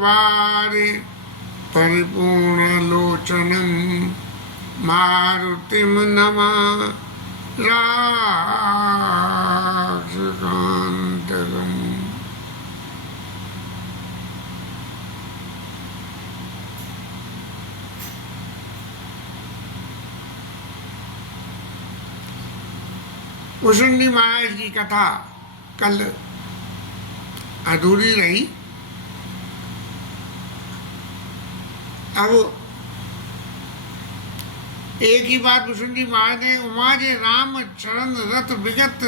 वारे परिपूर्ण लोचनम मारुतिम नमा राक्षकांतकम। भुशुंडी महाराज की कथा कल अधूरी रही। अब एक ही बात भुशुंडी महाराज ने उमाजे राम चरण रथ विगत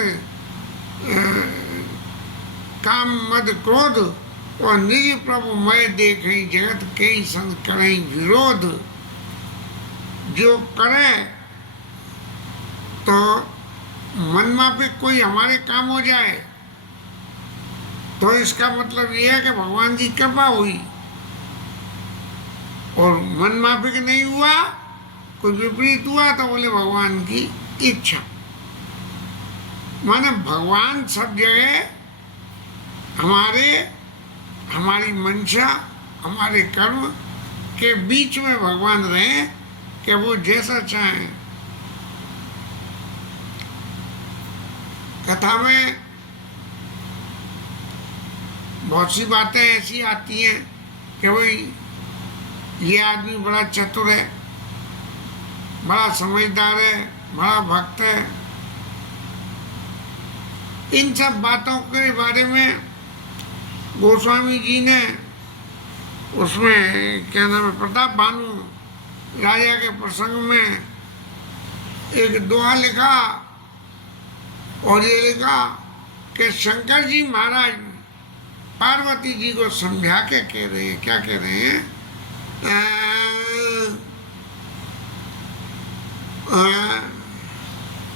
काम मद क्रोध और निज प्रभु मैं देखे जगत कई संग करें विरोध। जो करे तो मनमाफिक कोई हमारे काम हो जाए तो इसका मतलब यह है कि भगवान की कृपा हुई, और मनमाफिक नहीं हुआ, कोई विपरीत हुआ तो बोले भगवान की इच्छा। माने भगवान सब जगह हमारी मंशा, हमारे कर्म के बीच में भगवान रहे कि वो जैसा चाहें। कथा में बहुत सी बातें ऐसी आती हैं कि भाई ये आदमी बड़ा चतुर है, बड़ा समझदार है, बड़ा भक्त है। इन सब बातों के बारे में गोस्वामी जी ने उसमें क्या नाम है प्रताप भानु राजा के प्रसंग में एक दोहा लिखा, और ये लिखा कि शंकर जी महाराज पार्वती जी को समझा के कह रहे हैं, क्या कह रहे हैं,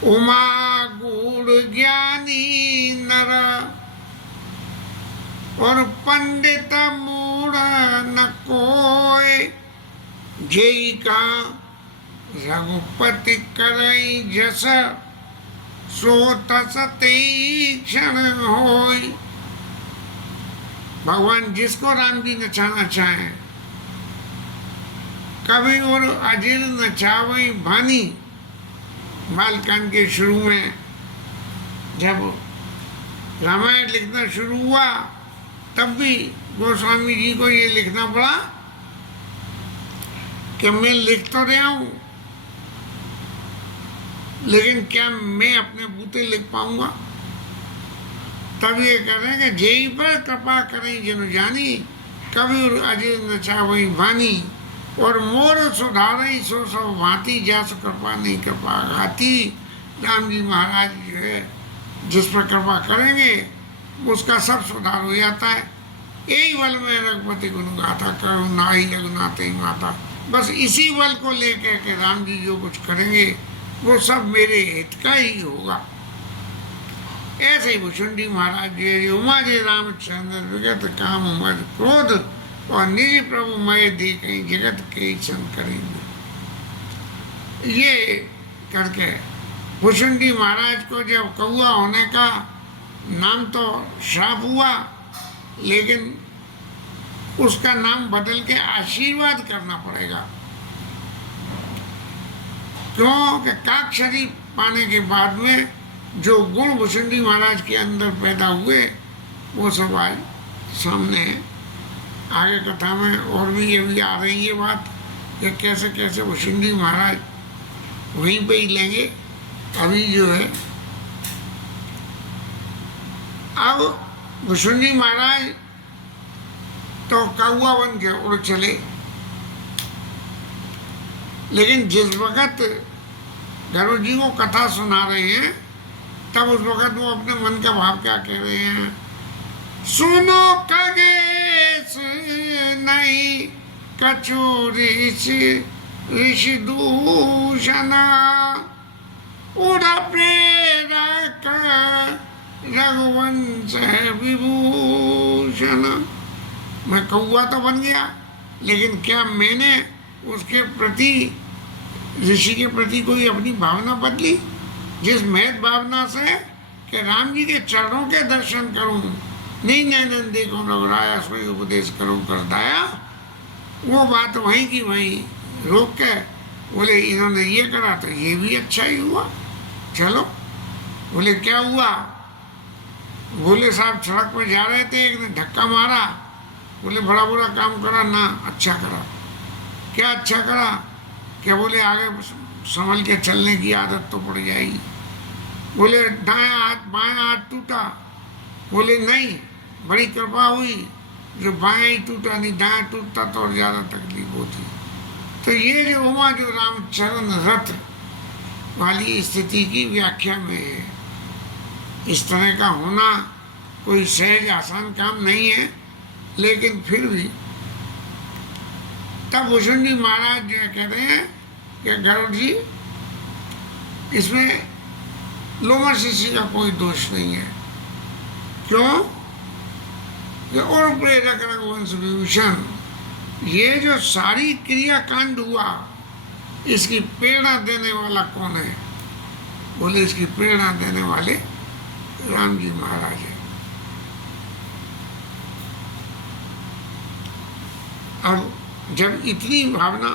उमा गुण ज्ञानी नर और पंडित मूढ़ न कोय, जेई का रघुपति करई जस सो तस तीक्षण होय। भगवान जिसको राम जी नचाना चाहे, कभी और अजीर नचावई भानी। बालकांड के शुरू में जब रामायण लिखना शुरू हुआ तब भी गोस्वामी जी को ये लिखना पड़ा कि मैं लिख तो रहा हूँ, लेकिन क्या मैं अपने बूते लिख पाऊंगा। तब ये कह रहे हैं कि जेई पर कृपा करें जिन जानी, कभी अजय नचावई भानी। और मोर सुधारई सो सब भांति, जैस कृपा नहीं कृपा घाती। राम जी महाराज जो है जिस पर कृपा करेंगे उसका सब सुधार हो जाता है। यही बल में रघुपति गुण गाथा, करुणाई रघुनाथई माता। बस इसी बल को लेकर के राम जी जो कुछ करेंगे वो सब मेरे हित का ही होगा। ऐसे ही भुशुंडी महाराज जी उमा जी रामचंद्र विगत काम मद क्रोध और निज प्रभु मैं देखें जगत के संग करेंगे। ये करके भुशुंडी महाराज को जब कौआ होने का नाम तो श्राप हुआ, लेकिन उसका नाम बदल के आशीर्वाद करना पड़ेगा। क्यों कि काक शरीर पाने के बाद में जो गुण भुशुंडी महाराज के अंदर पैदा हुए वो सब आज सामने है। आगे कथा में और भी अभी आ रही है बात कि कैसे कैसे भुशुंडी महाराज वहीं पे ही लेंगे। अभी जो है अब भुशुंडी महाराज तो कौआ बन के उड़ चले, लेकिन जिस वक़्त गरुड़ जी को कथा सुना रहे हैं तब उस वक़्त वो अपने मन का भाव क्या कह रहे हैं, सुनो खगेश नहीं कछु ऋषि दूषण, उड़ प्रेरक रघुवंश विभूषण। मैं कौआ तो बन गया, लेकिन क्या मैंने उसके प्रति ऋषि के प्रति कोई अपनी भावना बदली, जिस महत भावना से कि राम जी के चरणों के दर्शन करूं नहीं नैनन देखो रघुराया सोई उपदेश करो कर दाया। वो बात वहीं की वहीं रोक के बोले इन्होंने ये करा तो ये भी अच्छा ही हुआ, चलो। बोले क्या हुआ? बोले साहब सड़क पर जा रहे थे, एक ने धक्का मारा। बोले बड़ा बुरा काम करा ना? अच्छा करा। क्या अच्छा करा? क्या? बोले आगे संभल के चलने की आदत तो पड़ जाएगी। बोले दायां हाथ बायां हाथ टूटा? बोले नहीं, बड़ी कृपा हुई जो बायां ही टूटा, नहीं दायां टूटता तो और ज़्यादा तकलीफ होती। तो ये जो हुआ जो रामचरण रथ वाली स्थिति की व्याख्या में है। इस तरह का होना कोई सहज आसान काम नहीं है, लेकिन फिर भी तब भुजंडी महाराज जो कहते हैं कि गरुड़ जी इसमें लोमहर्षि का कोई दोष नहीं है। क्यों? और प्रेरक रघुवंश विभूषण, ये जो सारी क्रियाकांड हुआ इसकी प्रेरणा देने वाला कौन है? बोले इसकी प्रेरणा देने वाले राम जी महाराज है। अब जब इतनी भावना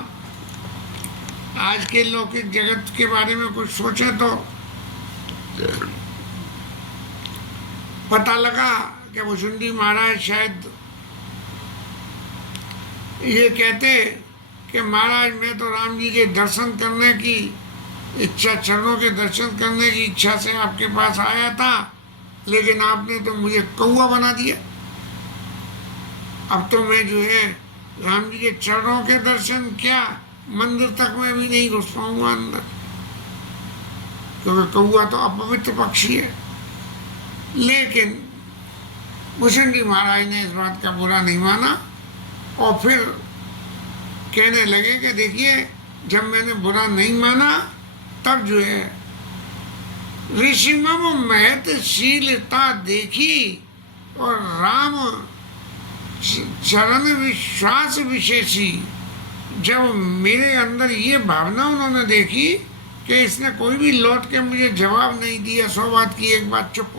आज के लौकिक जगत के बारे में कुछ सोचे तो पता लगा कि भुजंडी महाराज शायद ये कहते कि महाराज मैं तो राम जी के दर्शन करने की इच्छा, चरणों के दर्शन करने की इच्छा से आपके पास आया था, लेकिन आपने तो मुझे कौवा बना दिया। अब तो मैं जो है राम जी के चरणों के दर्शन क्या, मंदिर तक मैं भी नहीं घुस पाऊंगा अंदर, क्योंकि कौवा तो अपवित्र पक्षी है। लेकिन भुजंडी महाराज ने इस बात का बुरा नहीं माना और फिर कहने लगे कि देखिए जब मैंने बुरा नहीं माना तब जो है ऋषि में महत्शीलता देखी और राम चरण विश्वास विशेषी, जब मेरे अंदर ये भावना उन्होंने देखी कि इसने कोई भी लौट के मुझे जवाब नहीं दिया, 100 बात की एक बात चुप,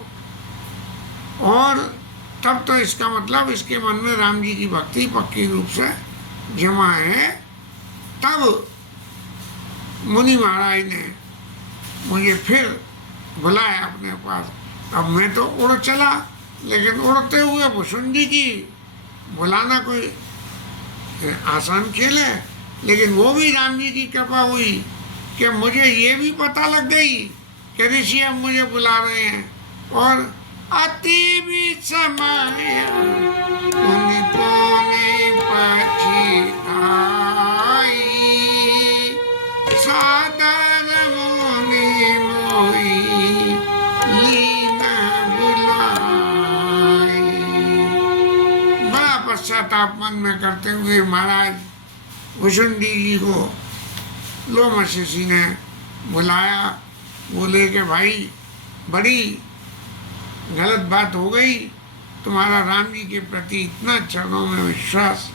और तब तो इसका मतलब इसके मन में राम जी की भक्ति पक्की रूप से जमा है। तब मुनि महाराज ने मुझे फिर बुलाया अपने पास। अब मैं तो उड़ चला, लेकिन उड़ते हुए भुजंडी की बुलाना कोई आसान खेल है। लेकिन वो भी राम जी की कृपा हुई कि मुझे ये भी पता लग गई कि ऋषि अब मुझे बुला रहे हैं, और अति भी समय उनको ने पछी आई, सादर मुनि मोई लीन बुलाई। बड़ा पश्चाताप मन में करते हुए महाराज भुजंडी जी को लोमहर्षि ने बुलाया। बोले कि भाई बड़ी गलत बात हो गई, तुम्हारा राम जी के प्रति इतना चरणों में विश्वास,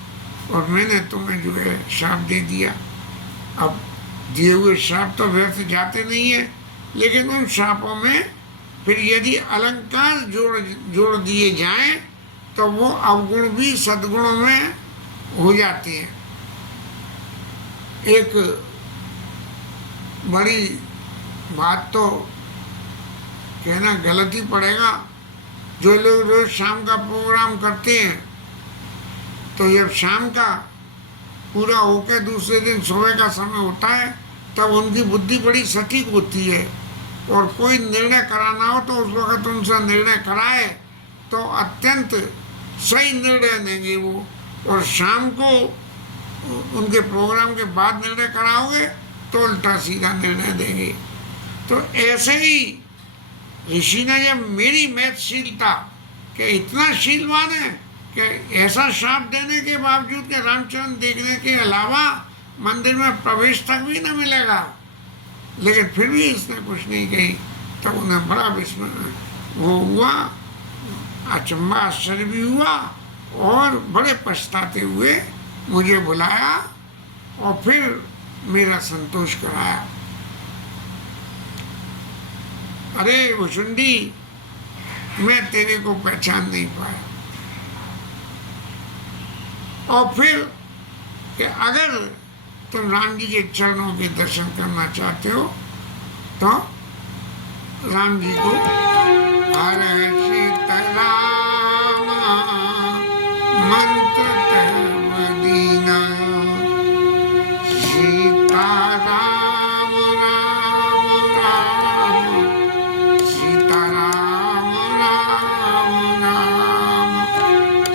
और मैंने तुम्हें जो है श्राप दे दिया। अब दिए हुए श्राप तो व्यर्थ जाते नहीं है, लेकिन उन श्रापों में फिर यदि अलंकार जोड़ दिए जाएं तो वो अवगुण भी सद्गुणों में हो जाते हैं। एक बड़ी बात तो कहना गलत ही पड़ेगा, जो लोग रोज शाम का प्रोग्राम करते हैं तो जब शाम का पूरा होकर दूसरे दिन सुबह का समय होता है तब उनकी बुद्धि बड़ी सटीक होती है, और कोई निर्णय कराना हो तो उस वक्त उनसे निर्णय कराए तो अत्यंत सही निर्णय देंगे वो, और शाम को उनके प्रोग्राम के बाद निर्णय कराओगे तो उल्टा सीधा निर्णय देंगे। तो ऐसे ही ऋषि ने जब मेरी महत्शीलता कि इतना शीलवान है कि ऐसा श्राप देने के बावजूद कि रामचरण देखने के अलावा मंदिर में प्रवेश तक भी न मिलेगा, लेकिन फिर भी इसने कुछ नहीं कही, तब उन्हें बड़ा विस्मय वो हुआ, अचंबा आश्चर्य भी हुआ, और बड़े पछताते हुए मुझे बुलाया और फिर मेरा संतोष कराया। अरे भुजंडी, मैं तेरे को पहचान नहीं पाया। और फिर कि अगर तुम राम जी के चरणों के दर्शन करना चाहते हो तो राम जी को हर सीताराम मंत्र तब दीना, सीताराम राम राम, सीताराम राम राम,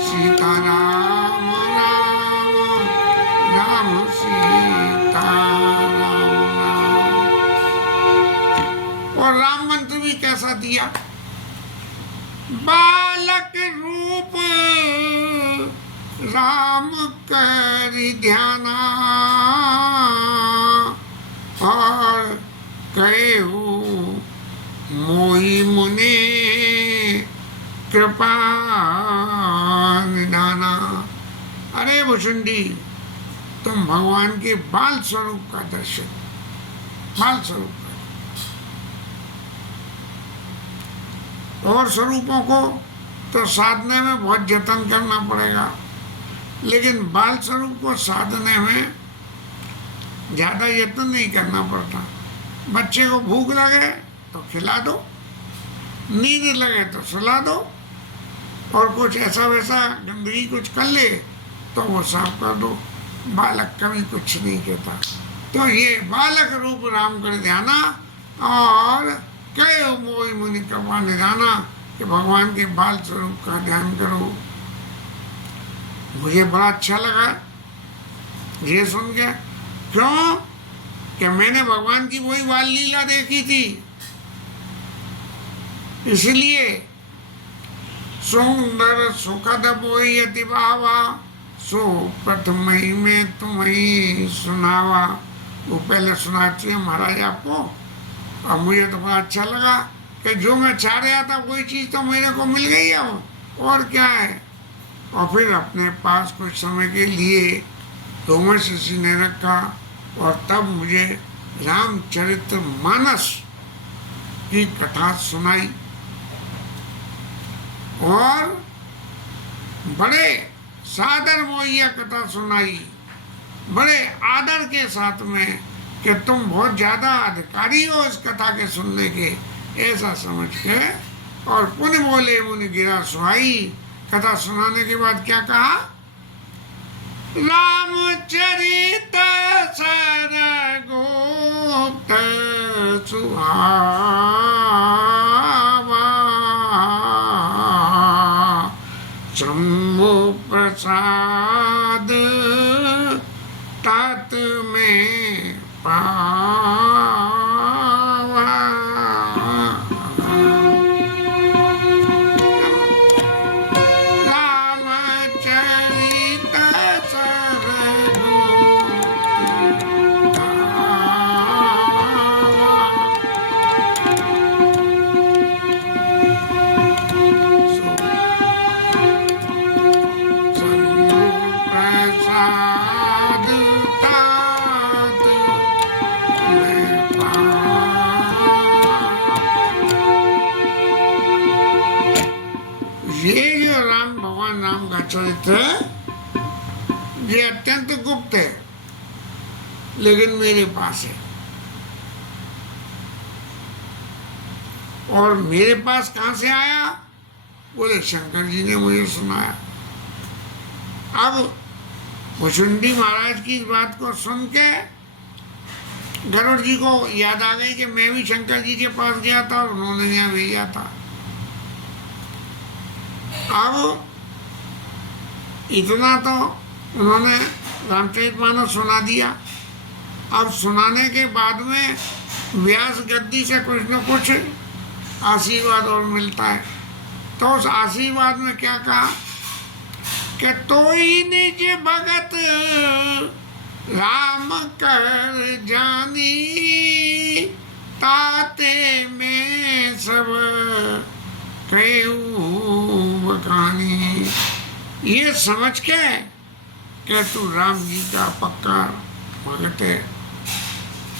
सीताराम राम राम, सीताराम राम। और राम मंत्र भी कैसा दिया? बालक रूप राम कर ध्याना, और कहू मोहि मुनि कृपा निधाना। अरे भुषुंडी, तुम भगवान के बाल स्वरूप का दर्शन, बाल स्वरूप का, और स्वरूपों को तो साधने में बहुत जतन करना पड़ेगा, लेकिन बाल स्वरूप को साधने में ज़्यादा यत्न नहीं करना पड़ता। बच्चे को भूख लगे तो खिला दो, नींद लगे तो सुला दो, और कुछ ऐसा वैसा गंदगी कुछ कर ले तो वो साफ कर दो। बालक कभी कुछ नहीं कहता। तो ये बालक रूप राम कर ध्याना, और कई मोहि मुनि कृपा निधाना, कि भगवान के बाल स्वरूप का ध्यान करो। मुझे बड़ा अच्छा लगा ये सुन के। क्यों? कि मैंने भगवान की वही बाल लीला देखी थी, इसलिए सुंदर सुखद बोई अति भावा, सो प्रथम ही में तुम्हें सुनावा। वो पहले सुना चाहिए महाराज आपको, और मुझे तो बड़ा अच्छा लगा कि जो मैं चाह रहा था कोई चीज़ तो मेरे को मिल गई है, और क्या है। और फिर अपने पास कुछ समय के लिए दोनों शिष्य ने रखा, और तब मुझे रामचरित्र मानस की कथा सुनाई, और बड़े सादर वो यह कथा सुनाई, बड़े आदर के साथ में, कि तुम बहुत ज़्यादा अधिकारी हो इस कथा के सुनने के, ऐसा समझ के। और पुण्य बोले मुनि गिरा सुहाई। कथा सुनाने के बाद क्या कहा? रामचरित सरगुप्त सुहावा, शंभु प्रसाद तात में पावा। रामचरित सरगुप्त प्रसाद तात में ये जो राम भगवान राम का चरित्र है, ये अत्यंत गुप्त है, लेकिन मेरे पास है। और मेरे पास कहाँ से आया? बोले शंकर जी ने मुझे सुनाया। अब भुषुंडी महाराज की इस बात को सुन के गरुड़ जी को याद आ गई कि मैं भी शंकर जी के पास गया था और उन्होंने यहाँ भेजा था। अब इतना तो उन्होंने रामचरितमानस सुना दिया। अब सुनाने के बाद में व्यास गद्दी से कुछ न कुछ आशीर्वाद और मिलता है। तो उस आशीर्वाद में क्या कहा कि तोई निज भगत राम कर जानी, ताते में सब कहानी। ये समझ के कि तू राम जी का पक्का भगत है,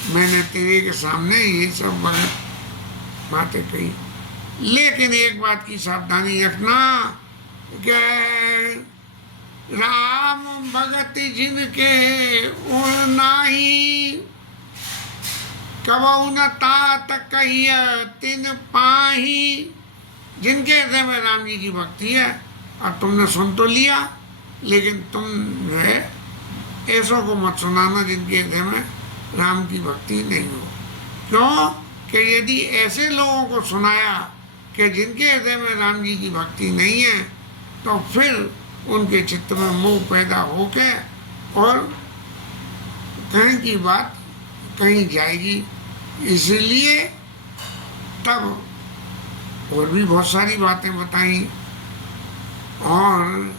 मैंने तेरे के सामने ये सब भगत बातें कही। लेकिन एक बात की सावधानी रखना कि राम भगत जिनके उर नाही, कबहु न तात कहिय तिन पाही। जिनके हृदय में राम जी की भक्ति है, और तुमने सुन तो लिया, लेकिन तुम जो है ऐसों को मत सुनाना जिनके हृदय में राम की भक्ति नहीं हो। क्यों कि यदि ऐसे लोगों को सुनाया कि जिनके हृदय में राम जी की भक्ति नहीं है, तो फिर उनके चित्त में मोह पैदा होके और कहीं की बात कहीं जाएगी। इसलिए तब और भी बहुत सारी बातें बताई, और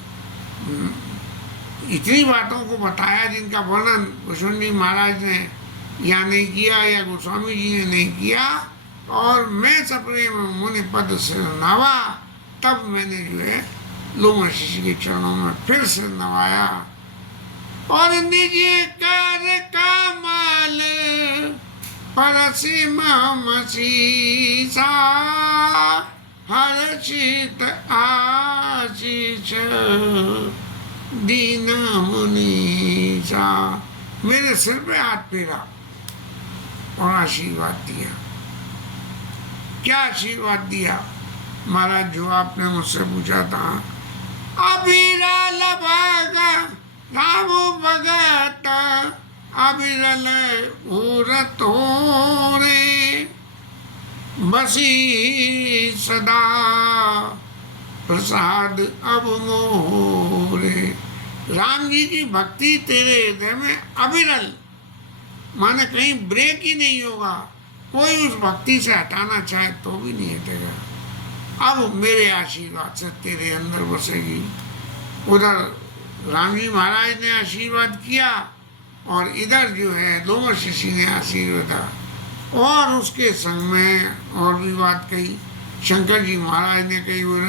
इतनी बातों को बताया जिनका वर्णन भूषण जी महाराज ने या नहीं किया या गोस्वामी जी ने नहीं किया। और मैं सपने में मुनि पद से नवा, तब मैंने जो है लोमा शिष्य के चरणों में फिर से नवाया। और निज कर कमल परसि महमसीसा, हर्षित आशीष दीन मुनीसा। मेरे सिर पे हाथ फेरा और आशीर्वाद दिया। क्या आशीर्वाद दिया महाराज? जो आपने मुझसे पूछा था, अविरल भग राम भगत, अविरल उरत रे, बसी सदा प्रसाद अब मोरे। राम जी की भक्ति तेरे हृदय में अविरल, माने कहीं ब्रेक ही नहीं होगा। कोई उस भक्ति से हटाना चाहे तो भी नहीं हटेगा। अब मेरे आशीर्वाद से तेरे अंदर बसेगी। उधर राम जी महाराज ने आशीर्वाद किया, और इधर जो है लोमा शिष्य ने आशीर्वाद, और उसके संग में और भी बात कही। शंकर जी महाराज ने कही, वो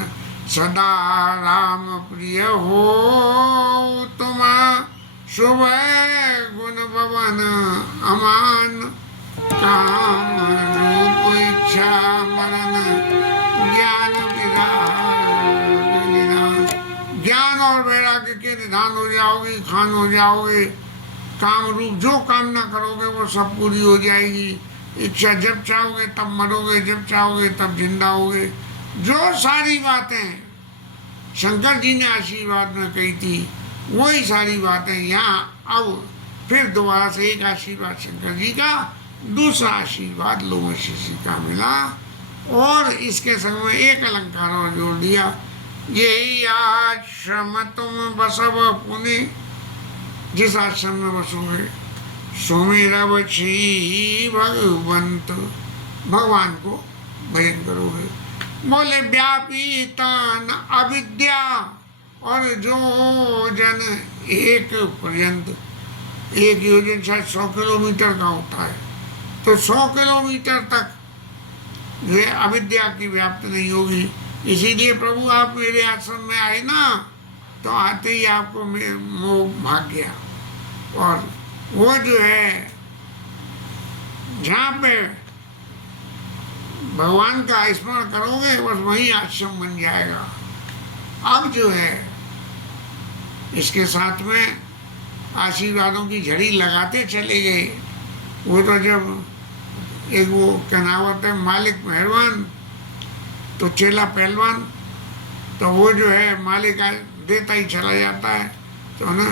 सदा राम प्रिय हो तुम, शुभ गुण भवन अमान, काम रूप इच्छा मरण, ज्ञान विराग निधान। ज्ञान और वैराग्य के निधान हो जाओगे, खान हो जाओगे। काम रूप जो कामना करोगे वो सब पूरी हो जाएगी। इच्छा जब चाहोगे तब मरोगे, जब चाहोगे तब जिंदा होगे। जो सारी बातें शंकर जी ने आशीर्वाद में कही थी, वही सारी बातें यहाँ अब फिर दोबारा से एक आशीर्वाद शंकर जी का, दूसरा आशीर्वाद लोमा शिष्य का मिला। और इसके संग में एक अलंकार और जोड़ दिया, यही आश्रम तुम बसव पुणे। जिस आश्रम में बसोगे सुमिरव श्री भगवंत, भगवान को भजन करोगे। बोले व्यापी तन अविद्या, और जो जन एक पर्यंत, एक योजन शायद 100 किलोमीटर का होता है, तो 100 किलोमीटर तक जो है अविद्या की व्याप्त नहीं होगी। इसीलिए प्रभु आप मेरे आश्रम में आए ना, तो आते ही आपको मोह भाग गया। और वो जो है जहाँ पे भगवान का स्मरण करोगे बस वही आश्रम बन जाएगा। अब जो है इसके साथ में आशीर्वादों की झड़ी लगाते चले गए। वो तो जब एक वो कहावत है, मालिक मेहरबान तो चेला पहलवान, तो वो जो है मालिक देता ही चला जाता है। तो ना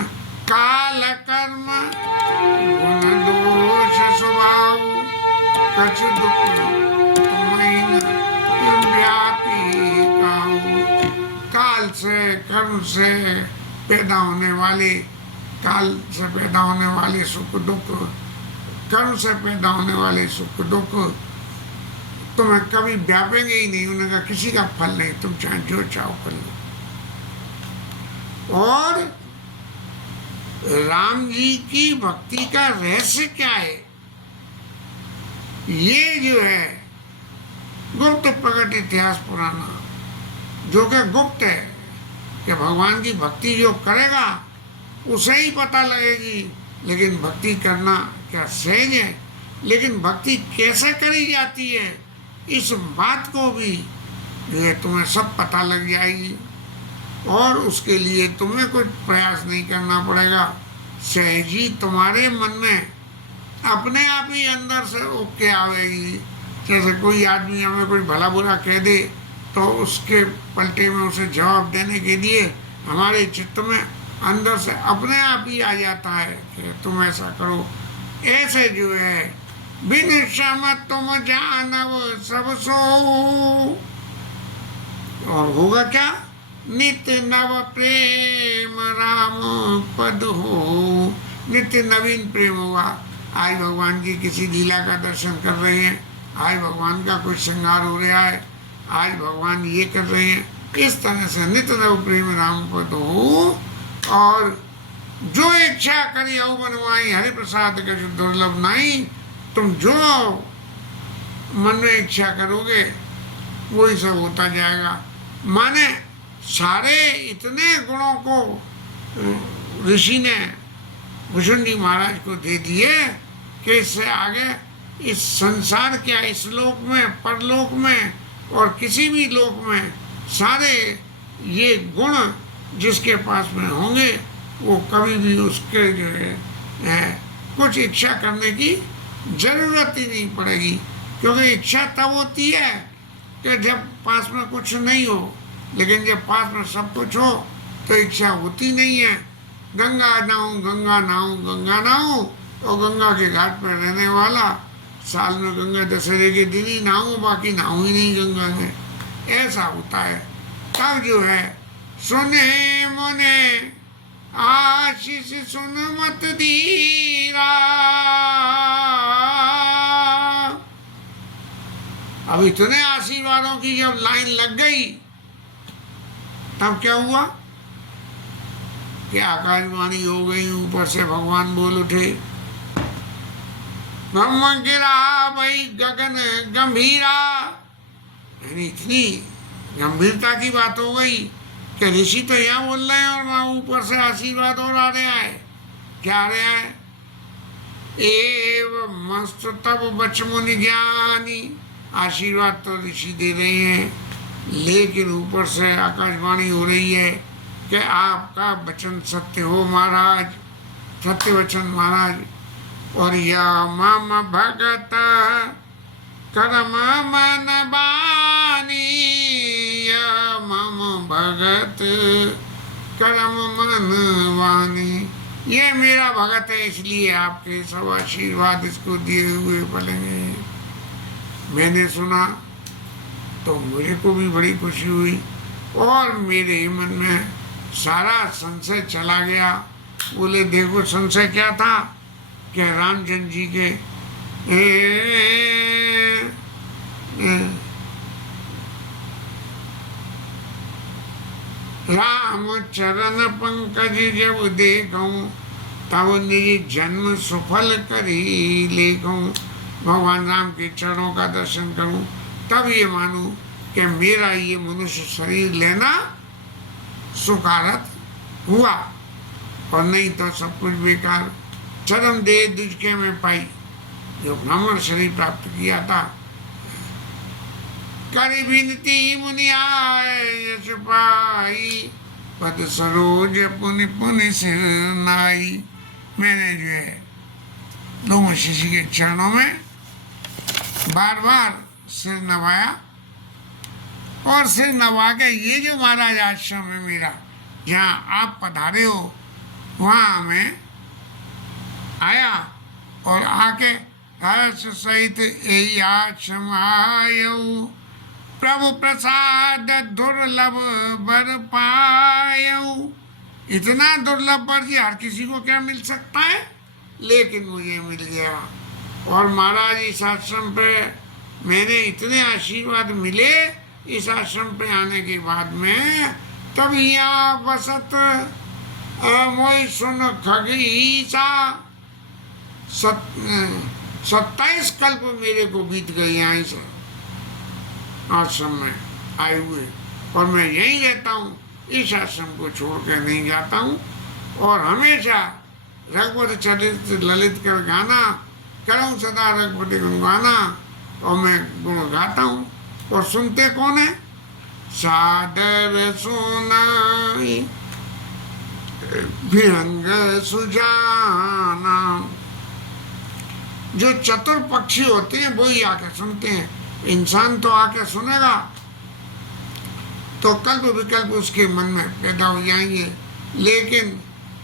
काल कर्म गुण दोष स्वभाव, कछ दुख तुम्हें व्यापी काहू। काल से कर्म से पैदा होने वाले, काल से पैदा होने वाले सुख दुख, कर्म से पैदा होने वाले सुख दुख तुम्हें कभी व्यापेंगे ही नहीं। उन्होंने कहा किसी का फल नहीं, तुम चाहे जो चाहो कर लो। और राम जी की भक्ति का रहस्य क्या है? ये जो है गुप्त प्रकट इतिहास पुराना, जो कि गुप्त है, कि भगवान की भक्ति जो करेगा उसे ही पता लगेगी। लेकिन भक्ति करना क्या सहज है? लेकिन भक्ति कैसे करी जाती है, इस बात को भी जो है तुम्हें सब पता लग जाएगी। और उसके लिए तुम्हें कुछ प्रयास नहीं करना पड़ेगा। सहज ही तुम्हारे मन में अपने आप ही अंदर से उठ आवेगी। जैसे कोई आदमी हमें कुछ भला बुरा कह दे तो उसके पलटे में उसे जवाब देने के लिए हमारे चित्त में अंदर से अपने आप ही आ जाता है कि तुम ऐसा करो। ऐसे जो है बिन श्रम तुम जानव सब सो, और होगा क्या, नित्य नव प्रेम राम पद हो। नित्य नवीन प्रेम होगा। आज भगवान की किसी लीला का दर्शन कर रहे हैं, आज भगवान का कुछ श्रृंगार हो रहा है, आज भगवान ये कर रहे हैं, इस तरह से नित्य नव प्रेम राम पद हो। और जो इच्छा करी हो बनवाई, हरि प्रसाद का जो दुर्लभ नहीं। तुम जो मन में इच्छा करोगे वही सब होता जाएगा। माने सारे इतने गुणों को ऋषि ने भुषुंडी महाराज को दे दिए कि इससे आगे इस संसार क्या, इस लोक में, परलोक में और किसी भी लोक में सारे ये गुण जिसके पास में होंगे वो कभी भी उसके जो है कुछ इच्छा करने की जरूरत ही नहीं पड़ेगी। क्योंकि इच्छा तब होती है कि जब पास में कुछ नहीं हो, लेकिन जब पास में सब कुछ हो तो इच्छा होती नहीं है। गंगा नाऊं गंगा नाऊं गंगा नाऊं, और गंगा के घाट पर रहने वाला साल में गंगा दशहरे के दिन ही नहाऊं, बाकी नहाऊं ही नहीं गंगा में, ऐसा होता है। तब जो है सुने मुने आशीष सुन मत धीरा। अब इतने आशीर्वादों की जब लाइन लग गई तब क्या हुआ कि आकाशवाणी हो गई, ऊपर से भगवान बोल उठे, ब्रह्म गिरा भाई गगन गंभीरा। यानी इतनी गंभीरता की बात हो गई कि ऋषि तो यहाँ बोल रहे हैं और वहाँ ऊपर से आशीर्वाद और आ रहा है। क्या आ रहा है, एव मस्त तब बच मुनि ज्ञानी। आशीर्वाद तो ऋषि दे रहे हैं, लेकिन ऊपर से आकाशवाणी हो रही है कि आपका वचन सत्य हो महाराज, सत्य वचन महाराज। और या मम भगत कर्म मन बानी, या मम भगत कर्म मन वानी। ये मेरा भगत है, इसलिए आपके सब आशीर्वाद इसको दिए हुए पलेंगे। मैंने सुना तो मुझे को भी बड़ी खुशी हुई और मेरे मन में सारा संशय चला गया। बोले देखो संशय क्या था कि रामचंद्र जी के राम चरण पंकज जब देखूं, तब निज जन्म सफल करी लेखूं। भगवान राम के चरणों का दर्शन करूं तब ये मानूं कि मेरा ये मनुष्य शरीर लेना सुकारत हुआ, और नहीं तो सब कुछ बेकार। चरम दे दुजके में पाई, जो ब्राह्मण शरीर प्राप्त किया था। करी विनती मुनियाय यश पाई, पद सरोज पुनि पुनि सिर नाई। मैंने जो है दोनों शिष्य के चरणों में बार बार सिर नवाया, और सिर नवा के ये जो महाराज आश्रम है मेरा, जहाँ आप पधारे हो, वहाँ मैं आया और आके हर्ष सहित यही आश्रम आयऊ। प्रभु प्रसाद दुर्लभ बर पायऊ। इतना दुर्लभ बर जी हर किसी को क्या मिल सकता है, लेकिन मुझे मिल गया। और महाराज इस आश्रम पे मैंने इतने आशीर्वाद मिले इस आश्रम पे आने के बाद में। तब यहाँ बसत मोई सुन खगीसा। 27 कल्प मेरे को बीत गए यहाँ इस आश्रम में आए हुए, और मैं यहीं रहता हूँ, इस आश्रम को छोड़ कर नहीं जाता हूँ। और हमेशा रघुपति चरित ललित कर गाना करूँ, सदा रघुपति गुण गाना, और मैं गुण गाता हूँ। और सुनते कौन है, सादर सुनाई विहंग सुजाना। जो चतुर पक्षी होते हैं वही आके सुनते हैं। इंसान तो आके सुनेगा तो कल्प विकल्प उसके मन में पैदा हो जाएंगे, लेकिन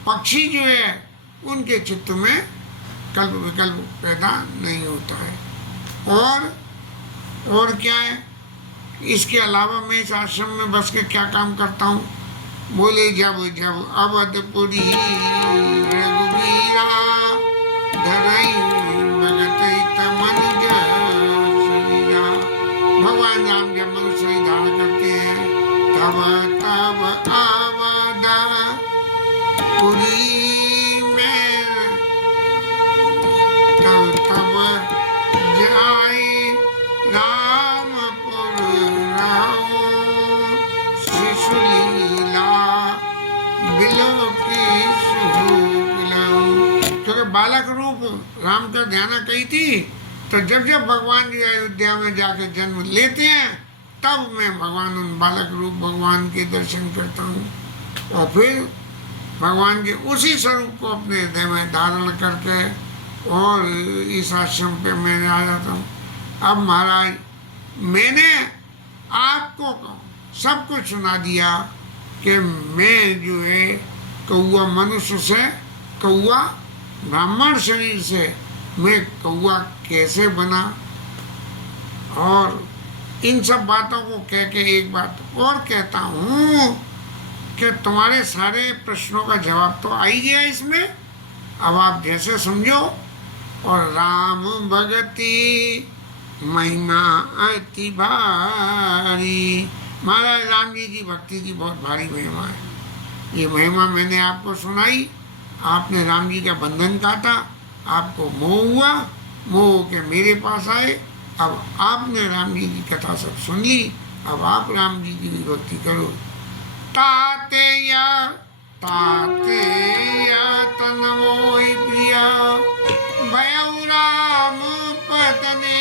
पक्षी जो है उनके चित्त में कल्प विकल्प पैदा नहीं होता है। और क्या है, इसके अलावा मैं इस आश्रम में बस के क्या काम करता हूँ? बोले जब जब अवधपुरी रघुवीरा धरई भगत मन शरीरा। भगवान राम जब मनुष्य धारण करते हैं तब तब अवधपुरी में तब जाए रामपुर रहो शिशुलीला बिलो की क्योंकि बालक रूप राम का ध्यान कही थी। तो जब जब भगवान जी अयोध्या में जाकर जन्म लेते हैं तब मैं भगवान उन बालक रूप भगवान के दर्शन करता हूँ और फिर भगवान के उसी स्वरूप को अपने हृदय में धारण करके और इस आश्रम पे मैं आ जाता हूँ। अब महाराज मैंने आपको सब कुछ सुना दिया कि मैं जो है कौआ मनुष्य से, कौआ ब्राह्मण शरीर से मैं कौआ कैसे बना, और इन सब बातों को कह के एक बात और कहता हूँ कि तुम्हारे सारे प्रश्नों का जवाब तो आ ही गया इसमें। अब आप जैसे समझो। और राम भगति महिमा अति भारी। महाराज राम जी की भक्ति की बहुत भारी महिमा है। ये महिमा मैंने आपको सुनाई, आपने राम जी का बंधन काटा, आपको मोह हुआ, मोह के मेरे पास आए। अब आपने राम जी की कथा सब सुन ली, अब आप राम जी की भी भक्ति करो। तातेया तन मोहि प्रिया भयउ राम पतने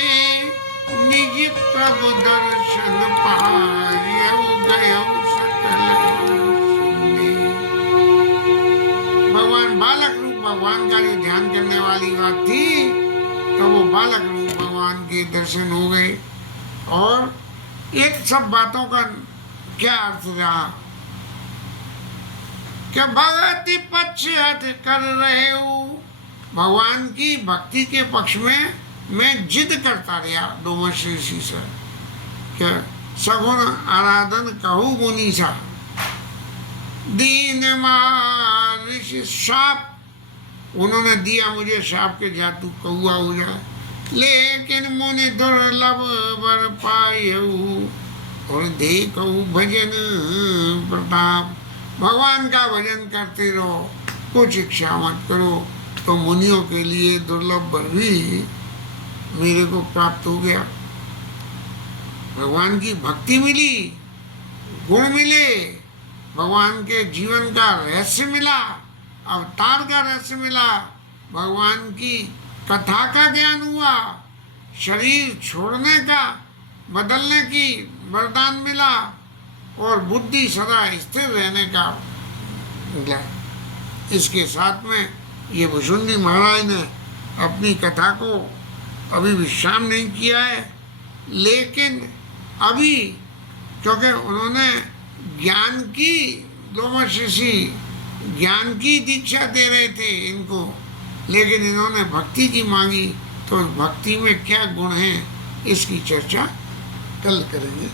निज प्रभु दर्शन पायउ गयउ सकल सुने। भगवान बालक रूप भगवान का जो ध्यान करने वाली बात थी तो वो बालक रूप भगवान के दर्शन हो गए। और इन सब बातों का क्या अर्थ रहा कि भगवती पक्ष हट कर रहे हो, भगवान की भक्ति के पक्ष में मैं जिद करता रहा डोमस ऋषि से क्या सगुण आराधन कहूँ मुनीसा। दीन ऋषि शाप उन्होंने दिया मुझे, शाप के जातु कौआ हो जाए, लेकिन मुनि दुर्लभ वर पायऊ और देखऊ भजन प्रताप। भगवान का भजन करते रहो, कुछ इच्छा मत करो, तो मुनियों के लिए दुर्लभ वर भी मेरे को प्राप्त हो गया। भगवान की भक्ति मिली, गुण मिले, भगवान के जीवन का रहस्य मिला, अवतार का रहस्य मिला, भगवान की कथा का ज्ञान हुआ, शरीर छोड़ने का बदलने की वरदान मिला और बुद्धि सदा स्थिर रहने का मिला। इसके साथ में ये भुशुंडी महाराज ने अपनी कथा को अभी विश्राम नहीं किया है, लेकिन अभी क्योंकि उन्होंने ज्ञान की डोमस ऋषि ज्ञान की दीक्षा दे रहे थे इनको, लेकिन इन्होंने भक्ति की मांगी, तो भक्ति में क्या गुण है इसकी चर्चा कल करेंगे।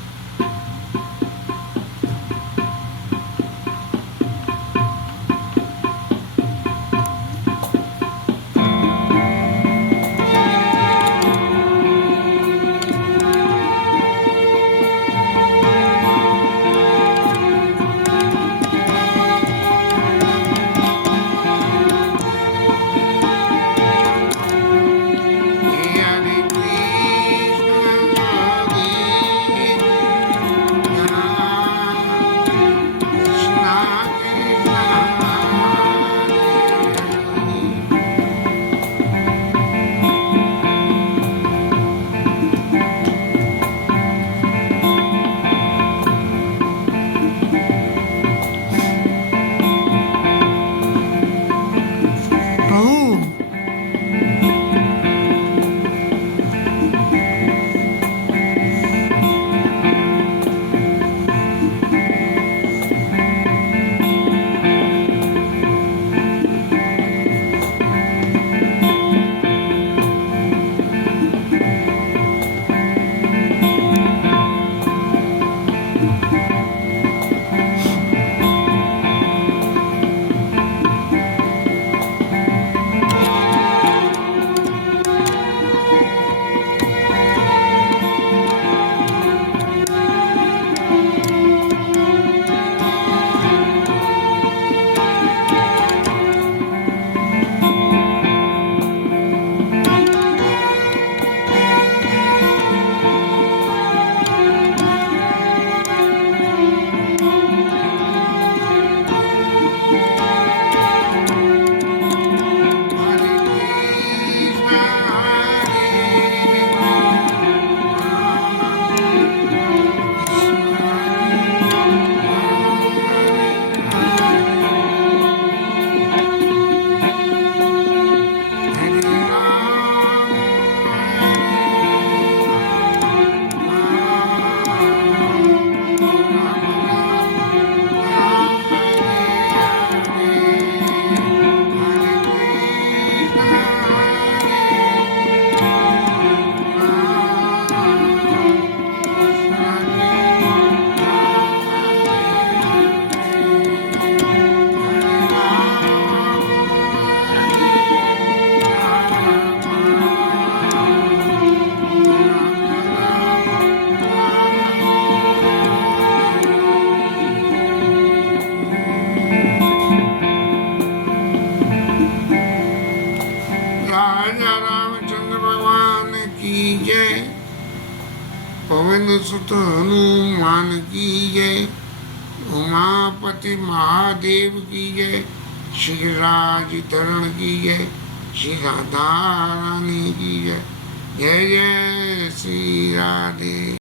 पवन सुत हनुमान की जय, उमापति महादेव की जय, श्री राज धरण की जय, श्री राधा रानी की जय। जय जय श्री राधे।